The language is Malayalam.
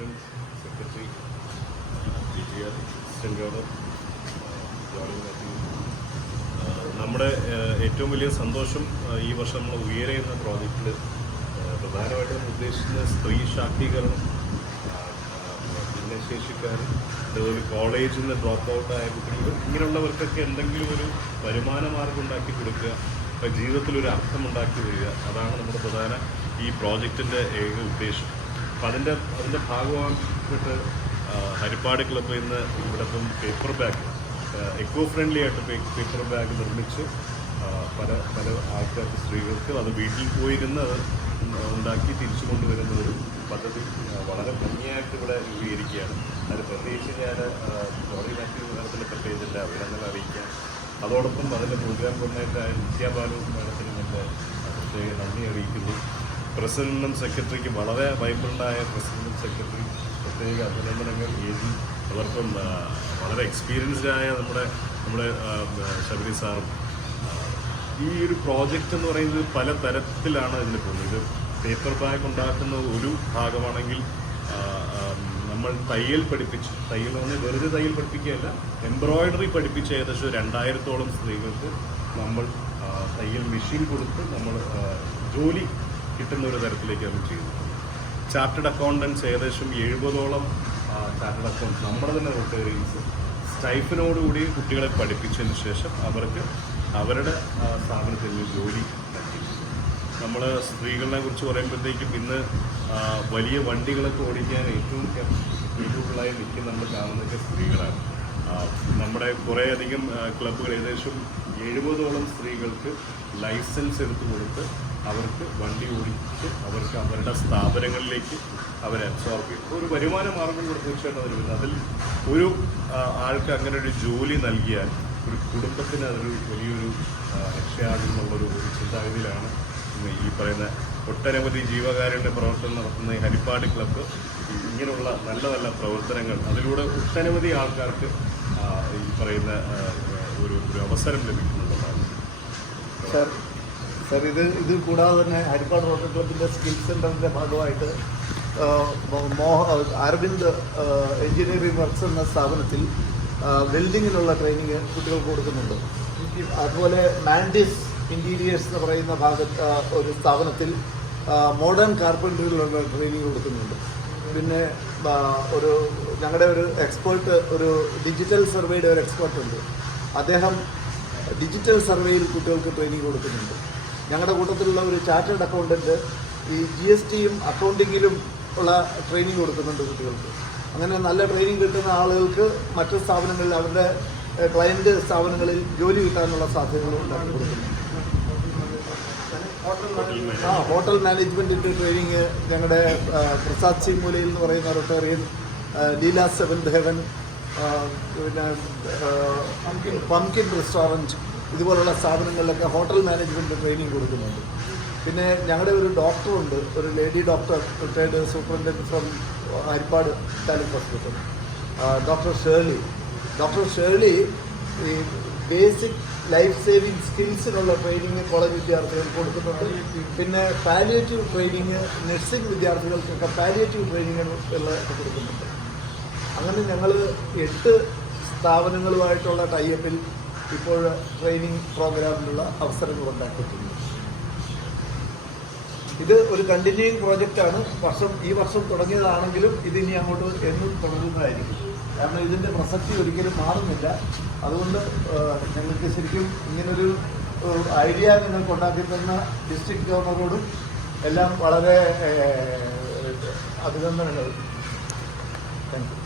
President secretary DGR assistant governor Johny Mathew. നമ്മുടെ ഏറ്റവും വലിയ സന്തോഷം ഈ വർഷം നമ്മൾ ഉയരെ എന്ന പ്രോജക്റ്റിൽ പ്രധാനമായിട്ടും ഉദ്ദേശിക്കുന്ന സ്ത്രീ ശാക്തീകരണം, ഭിന്നശേഷിക്കാർ, അതുപോലെ കോളേജിൽ നിന്ന് ഡ്രോപ്പ് ഔട്ടായ കുട്ടികൾ, ഇങ്ങനെയുള്ളവർക്കൊക്കെ എന്തെങ്കിലും ഒരു വരുമാന മാർഗം ഉണ്ടാക്കി കൊടുക്കുക, അപ്പോൾ ജീവിതത്തിലൊരു അർത്ഥമുണ്ടാക്കി വരിക, അതാണ് നമ്മുടെ പ്രധാന ഈ പ്രോജക്റ്റിൻ്റെ ഏക ഉദ്ദേശം. അപ്പം അതിൻ്റെ ഭാഗമായിട്ട് ഹരിപ്പാട് ക്ലബ്ബ് ഇന്ന് ഇവിടെ ഇപ്പം പേപ്പർ ബാഗ്, എക്കോ ഫ്രണ്ട്ലി ആയിട്ട് പേപ്പർ ബാഗ് നിർമ്മിച്ച് പല ആൾക്കാർക്ക്, സ്ത്രീകൾക്ക് അത് വീട്ടിൽ പോയിരുന്ന് അത് ഉണ്ടാക്കി തിരിച്ചു കൊണ്ടുവരുന്ന ഒരു പദ്ധതി വളരെ ഭംഗിയായിട്ട് ഇവിടെ രൂപീകരിക്കുകയാണ്. അതിൽ പ്രത്യേകിച്ച് ഞാൻ ജോണി മാത്യു മാഡത്തിൻ്റെ പ്രത്യേകിച്ച് അഭിനന്ദനം അറിയിക്കാം. അതോടൊപ്പം അതിൻ്റെ പ്രോഗ്രാം കോർഡിനേറ്ററായ നിത്യാബാലു മാഡത്തിന് എൻ്റെ പ്രത്യേക നന്ദി അറിയിക്കുന്നു. പ്രസിഡന്റിനും സെക്രട്ടറിക്കും, വളരെ വൈബ്രൻ്റായ പ്രസിഡന്റും സെക്രട്ടറി പ്രത്യേക അഭിനന്ദനങ്ങൾ. അവർക്കും വളരെ എക്സ്പീരിയൻസ്ഡായ നമ്മുടെ ശബരി സാറും. ഈ ഒരു പ്രോജക്റ്റ് എന്ന് പറയുന്നത് പല തരത്തിലാണ് ഇതിൽ പോകുന്നത്. ഇത് പേപ്പർ ബാഗ് ഉണ്ടാക്കുന്ന ഒരു ഭാഗമാണെങ്കിൽ നമ്മൾ തയ്യൽ പഠിപ്പിച്ച്, തയ്യൽ എന്ന് പറഞ്ഞാൽ വെറുതെ തയ്യൽ പഠിപ്പിക്കുകയല്ല, എംബ്രോയിഡറി പഠിപ്പിച്ച് ഏകദേശം 2000-ഓളം സ്ത്രീകൾക്ക് നമ്മൾ തയ്യൽ മെഷീൻ കൊടുത്ത് നമ്മൾ ജോലി കിട്ടുന്ന ഒരു തരത്തിലേക്ക് നമ്മൾ ചെയ്യുന്നു. ചാർട്ടേഡ് അക്കൗണ്ടൻസ് ഏകദേശം 70-ഓളം ചാർട്ടേഡ് അക്കൗണ്ട്സ് നമ്മുടെ തന്നെ റിട്ടയറീസ് സ്റ്റൈഫിനോടുകൂടി കുട്ടികളെ പഠിപ്പിച്ചതിന് ശേഷം അവർക്ക് അവരുടെ സ്ഥാപനത്തിൽ ജോലി നൽകി. നമ്മൾ സ്ത്രീകളെ കുറിച്ച് പറയുമ്പോഴത്തേക്കും ഇന്ന് വലിയ വണ്ടികളൊക്കെ ഓടിക്കാൻ ഏറ്റവും കേപ്പബിളായി നിൽക്കുന്ന നമ്മൾ കാണുന്നതൊക്കെ സ്ത്രീകളാണ്. നമ്മുടെ കുറേയധികം ക്ലബ്ബുകൾ ഏകദേശം 70-ഓളം സ്ത്രീകൾക്ക് ലൈസൻസ് എടുത്തു കൊടുത്ത് അവർക്ക് വണ്ടി ഓടിച്ച് അവർക്ക് അവരുടെ സ്ഥാപനങ്ങളിലേക്ക് അവരെ അബ്സോർബ് ചെയ്യും. ഒരു വരുമാന മാർഗം കൂടെ തീർച്ചയായിട്ടും അതിൽ വരുന്നത്. അതിൽ ഒരു ആൾക്ക് അങ്ങനെ ഒരു ജോലി നൽകിയാൽ ഒരു കുടുംബത്തിന് അതൊരു വലിയൊരു രക്ഷയാകുന്നുള്ളൊരു ചിന്താഗതിയിലാണ് ഈ പറയുന്ന ഒട്ടനവധി ജീവകാരുണ്യ പ്രവർത്തനം നടത്തുന്ന ഈ ഹരിപ്പാട് ക്ലബ്ബ് ഇങ്ങനെയുള്ള നല്ല നല്ല പ്രവർത്തനങ്ങൾ, അതിലൂടെ ഒട്ടനവധി ആൾക്കാർക്ക് ഈ പറയുന്ന ഒരു അവസരം ലഭിക്കുന്നുള്ളതാണ്. സർ, ഇത് കൂടാതെ തന്നെ ഹരിപ്പാട് റോട്ടറി ക്ലബിൻ്റെ സ്കിൽ സെൻ്ററിൻ്റെ ഭാഗമായിട്ട് അരവിന്ദ് എഞ്ചിനീയറിംഗ് വർക്ക്സ് എന്ന സ്ഥാപനത്തിൽ വെൽഡിങ്ങിനുള്ള ട്രെയിനിങ് കുട്ടികൾക്ക് കൊടുക്കുന്നുണ്ട്. അതുപോലെ മാൻഡിസ് ഇൻറ്റീരിയേഴ്സ് എന്ന് പറയുന്ന ഒരു സ്ഥാപനത്തിൽ മോഡേൺ കാർപ്പൻട്രിയിലുള്ള ട്രെയിനിങ് കൊടുക്കുന്നുണ്ട്. പിന്നെ ഞങ്ങളുടെ ഒരു എക്സ്പേർട്ട്, ഒരു ഡിജിറ്റൽ സർവേയുടെ ഒരു എക്സ്പേർട്ട് ഉണ്ട്. അദ്ദേഹം ഡിജിറ്റൽ സർവേയിൽ കുട്ടികൾക്ക് ട്രെയിനിങ് കൊടുക്കുന്നുണ്ട്. ഞങ്ങളുടെ കൂട്ടത്തിലുള്ള ഒരു ചാർട്ടേഡ് അക്കൗണ്ടൻറ്റ് ഈ GSTയും അക്കൗണ്ടിങ്ങിലും ഉള്ള ട്രെയിനിങ് കൊടുക്കുന്നുണ്ട് കുട്ടികൾക്ക്. അങ്ങനെ നല്ല ട്രെയിനിങ് കിട്ടുന്ന ആളുകൾക്ക് മറ്റു സ്ഥാപനങ്ങളിൽ, അവരുടെ ക്ലയൻറ്റ് സ്ഥാപനങ്ങളിൽ ജോലി കിട്ടാനുള്ള സാധ്യതകൾ ഉണ്ടാക്കി കൊടുക്കുന്നു. ഹോട്ടൽ മാനേജ്മെൻറ്റിൻ്റെ ട്രെയിനിങ് ഞങ്ങളുടെ പ്രസാദ് സിംഗ് മൂലയിൽ എന്ന് പറയുന്ന റിട്ടയറിയൻ, ലീല സെവൻത് ഹെവൻ, പിന്നെ പംകിൻ റെസ്റ്റോറൻറ്റ്, ഇതുപോലുള്ള സ്ഥാപനങ്ങളിലൊക്കെ ഹോട്ടൽ മാനേജ്മെൻറ്റ് ട്രെയിനിങ് കൊടുക്കുന്നുണ്ട്. പിന്നെ ഞങ്ങളുടെ ഒരു ഡോക്ടറുണ്ട്, ഒരു lady doctor, retired superintendent from Haripad taluk hospital, doctor Shirley ഈ ബേസിക് ലൈഫ് സേവിങ് സ്കിൽസിനുള്ള ട്രെയിനിങ് കോളേജ് വിദ്യാർത്ഥികൾക്ക് കൊടുക്കുന്നുണ്ട്. പിന്നെ പാലിയേറ്റീവ് ട്രെയിനിങ് നഴ്സിംഗ് വിദ്യാർത്ഥികൾക്കൊക്കെ പാലിയേറ്റീവ് ട്രെയിനിങ് കൊടുക്കുന്നുണ്ട്. അങ്ങനെ ഞങ്ങൾ 8 സ്ഥാപനങ്ങളുമായിട്ടുള്ള ടൈപ്പിൽ ഇപ്പോൾ ട്രെയിനിങ് പ്രോഗ്രാമിനുള്ള അവസരങ്ങൾ ഉണ്ടാക്കിയിട്ടുണ്ട്. ഇത് ഒരു കണ്ടിന്യൂയിങ് പ്രോജക്റ്റാണ്. ഈ വർഷം തുടങ്ങിയതാണെങ്കിലും ഇതിനി അങ്ങോട്ട് എന്നും തുടരുന്നതായിരിക്കും. കാരണം ഇതിൻ്റെ പ്രസക്തി ഒരിക്കലും മാറുന്നില്ല. അതുകൊണ്ട് ഞങ്ങൾക്ക് ശരിക്കും ഇങ്ങനൊരു ഐഡിയ നിങ്ങൾക്ക് ഉണ്ടാക്കി തന്ന ഡിസ്ട്രിക്ട് ഗവർണറോടും എല്ലാം വളരെ അഭിനന്ദനങ്ങൾ. Thank you.